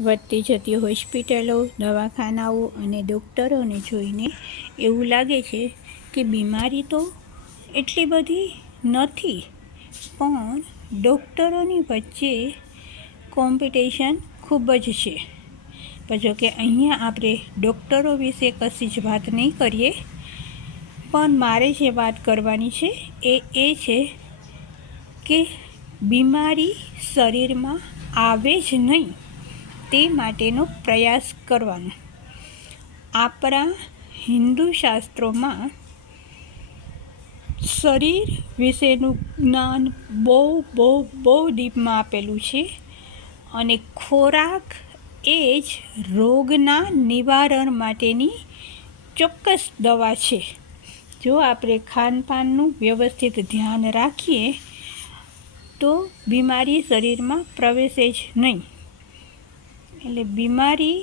વધતી જતી હોસ્પિટલો, દવાખાનાઓ અને ડૉક્ટરોને જોઈને એવું લાગે છે કે બીમારી તો એટલી બધી નથી, પણ ડૉક્ટરોની વચ્ચે કોમ્પિટિશન ખૂબ જ છે. પણ જો કે અહીંયા આપણે ડૉક્ટરો વિશે કશી જ વાત નહીં કરીએ, પણ મારે જે વાત કરવાની છે એ છે કે બીમારી શરીરમાં આવે જ નહીં તે માટેનો પ્રયાસ કરવાનો. આપણા હિન્દુ શાસ્ત્રોમાં શરીર વિશેનું જ્ઞાન બહુ ડીપમાં આપેલું છે અને ખોરાક એ જ રોગના નિવારણ માટેની ચોક્કસ દવા છે. જો આપણે ખાનપાનનું વ્યવસ્થિત ધ્યાન રાખીએ તો બીમારી શરીરમાં પ્રવેશે જ નહીં. એટલે બીમારી